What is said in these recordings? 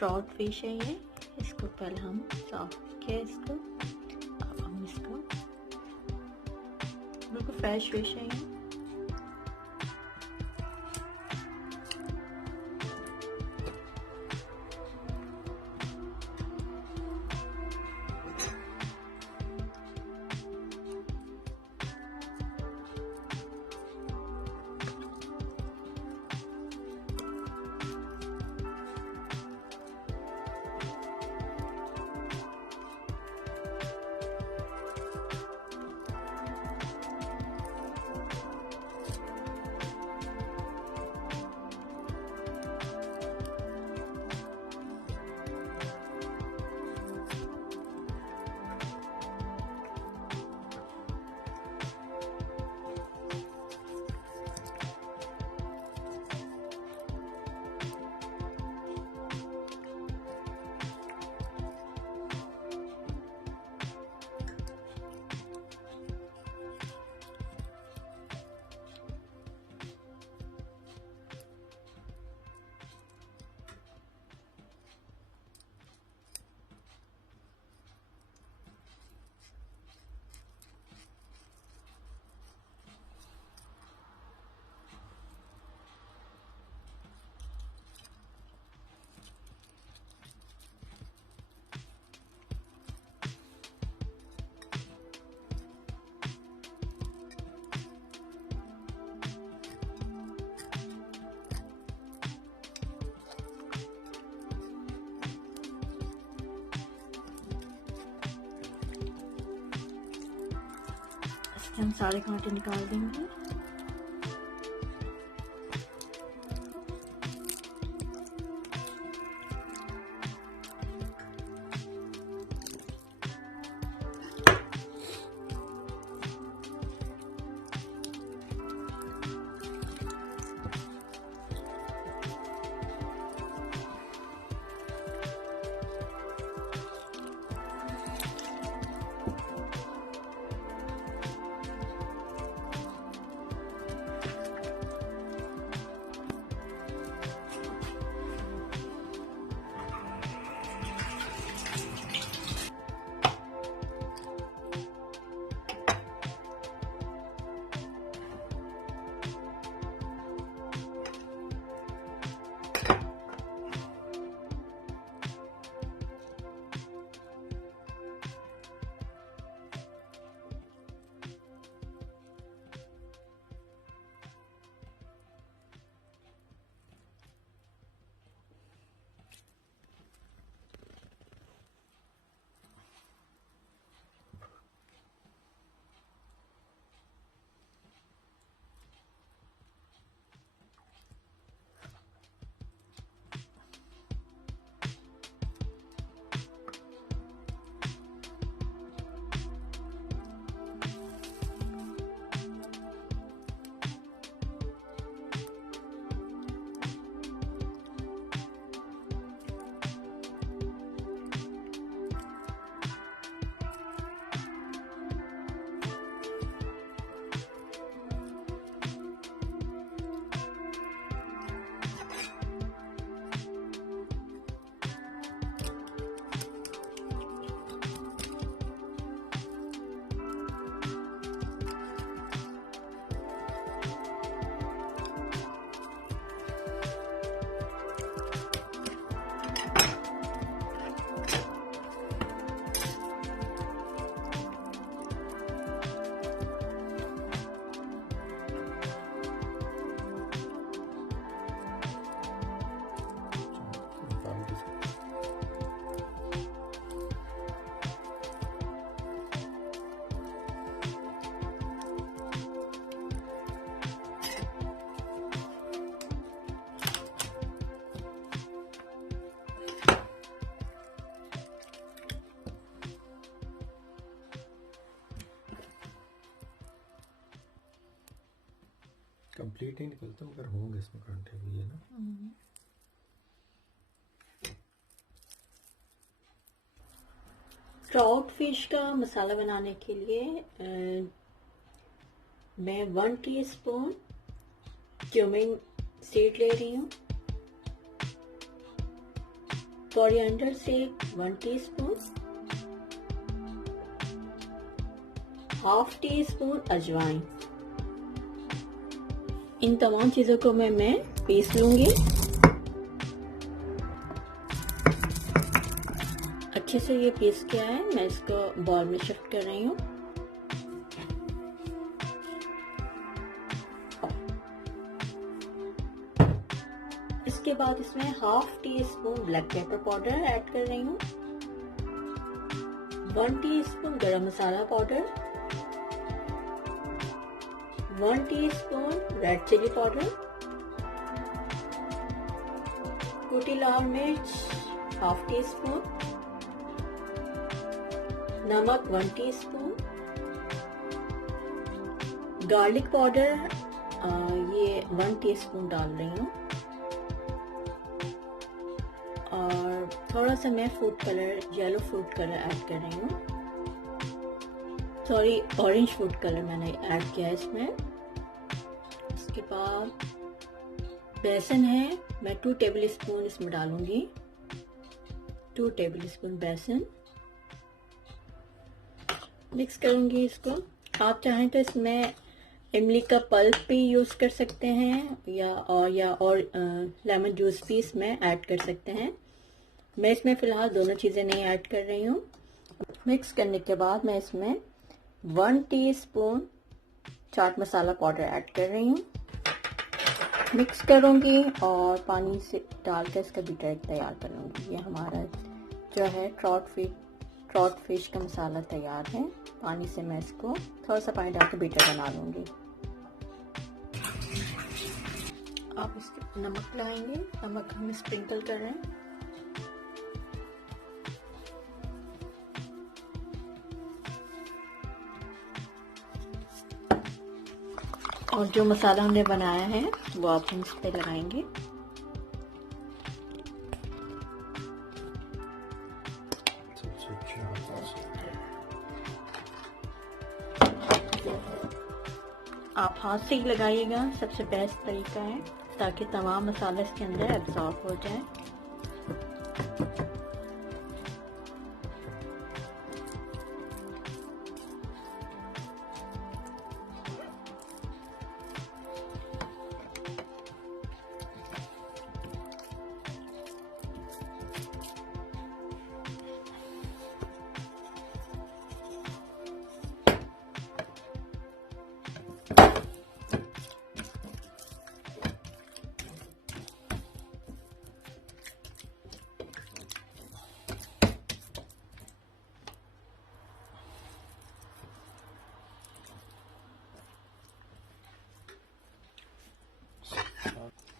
Trout fish है ये। इसको पहले हम साफ किया इसको। अब हम इसको बिल्कुल फ्रेश फिश है ये। हम सारे कांटे निकाल देंगे। कंप्लीट ही निकलता अगर होंगे इसमें कांटे भी है ना। ट्राउट फिश का मसाला बनाने के लिए मैं 1 टीस्पून क्यूमिन सीड ले रही हूँ, coriander seed 1 teaspoon, half tea spoon अजवाइन। इन तमाम चीजों को मैं पीस लूंगी। अच्छे से ये पीस किया है, मैं इसको बाउल में शिफ्ट कर रही हूँ। इसके बाद इसमें half teaspoon black pepper powder add कर रही हूँ, 1 teaspoon garam masala powder, 1 teaspoon red chilli powder, कुटी लाल मिर्च हाफ टी स्पून, नमक 1 टीस्पून, गार्लिक पाउडर ये 1 टीस्पून डाल रही हूँ, और थोड़ा सा मैं food colour, yellow food colour add कर रही हूँ, सॉरी ऑरेंज फूड कलर मैंने ऐड किया है इसमें। इसके बाद बेसन है, मैं 2 टेबल स्पून इसमें डालूंगी, 2 टेबल स्पून बेसन। मिक्स करूंगी इसको। आप चाहें तो इसमें इमली का पल्प भी यूज कर सकते हैं, या लेमन जूस भी इसमें ऐड कर सकते हैं। मैं इसमें फिलहाल दोनों चीजें नहीं ऐड कर रही हूँ। मिक्स करने के बाद मैं इसमें 1 teaspoon chaat masala powder add कर रही हूँ। मिक्स करूंगी और पानी से डालकर इसका बीटर तैयार कर लूंगी। ये हमारा जो है ट्राउट फिश का मसाला तैयार है। पानी से मैं इसको थोड़ा सा पानी डाल के बीटर बना लूंगी। आप इसके नमक लाएंगे, नमक हम स्प्रिंकल कर रहे हैं। और जो मसाला हमने बनाया है वो आप इस पे लगाएंगे। आप हाथ से ही लगाइएगा, सबसे बेस्ट तरीका है, ताकि तमाम मसाला इसके अंदर एब्जॉर्ब हो जाए।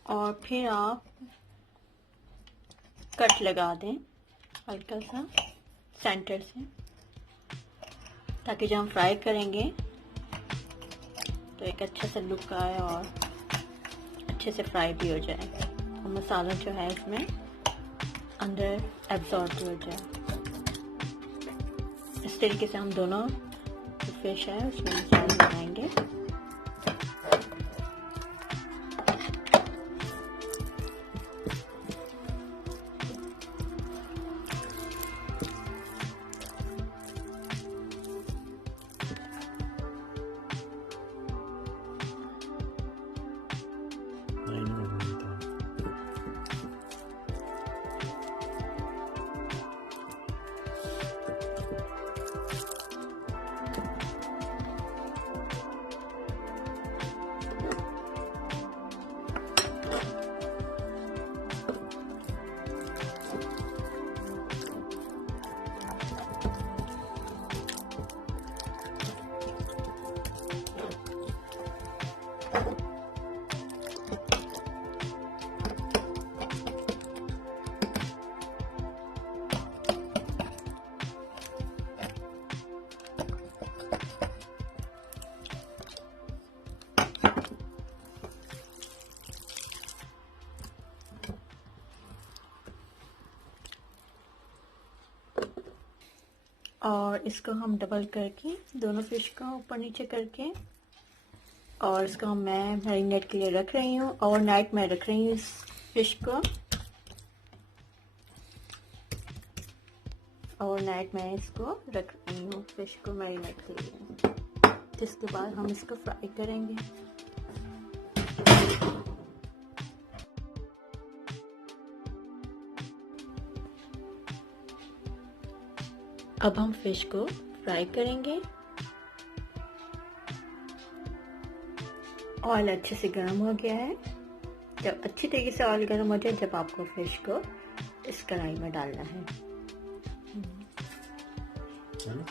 और फिर आप कट लगा दें हल्का सा सेंटर से, ताकि जब हम फ्राई करेंगे तो एक अच्छा सा लुक आए और अच्छे से फ्राई भी हो जाए और मसाला जो है इसमें अंदर एब्जॉर्ब हो जाए। इस तरीके से हम दोनों जो फिश है उसमें मसाला लगाएंगे। और इसको हम डबल करके दोनों फिश को ऊपर नीचे करके और इसको मैं मैरिनेट के लिए रख रही हूँ। ओवरनाइट मैं रख रही हूँ इस फिश को। ओवरनाइट मैं इसको रख रही हूँ फिश को मैरिनेट के लिए। जिसके बाद हम इसको फ्राई करेंगे। अब हम फिश को फ्राई करेंगे। ऑयल अच्छे से गर्म हो गया है। जब अच्छी तरीके से ऑयल गर्म हो जाए, जब आपको फिश को इस कढ़ाई में डालना है। चलो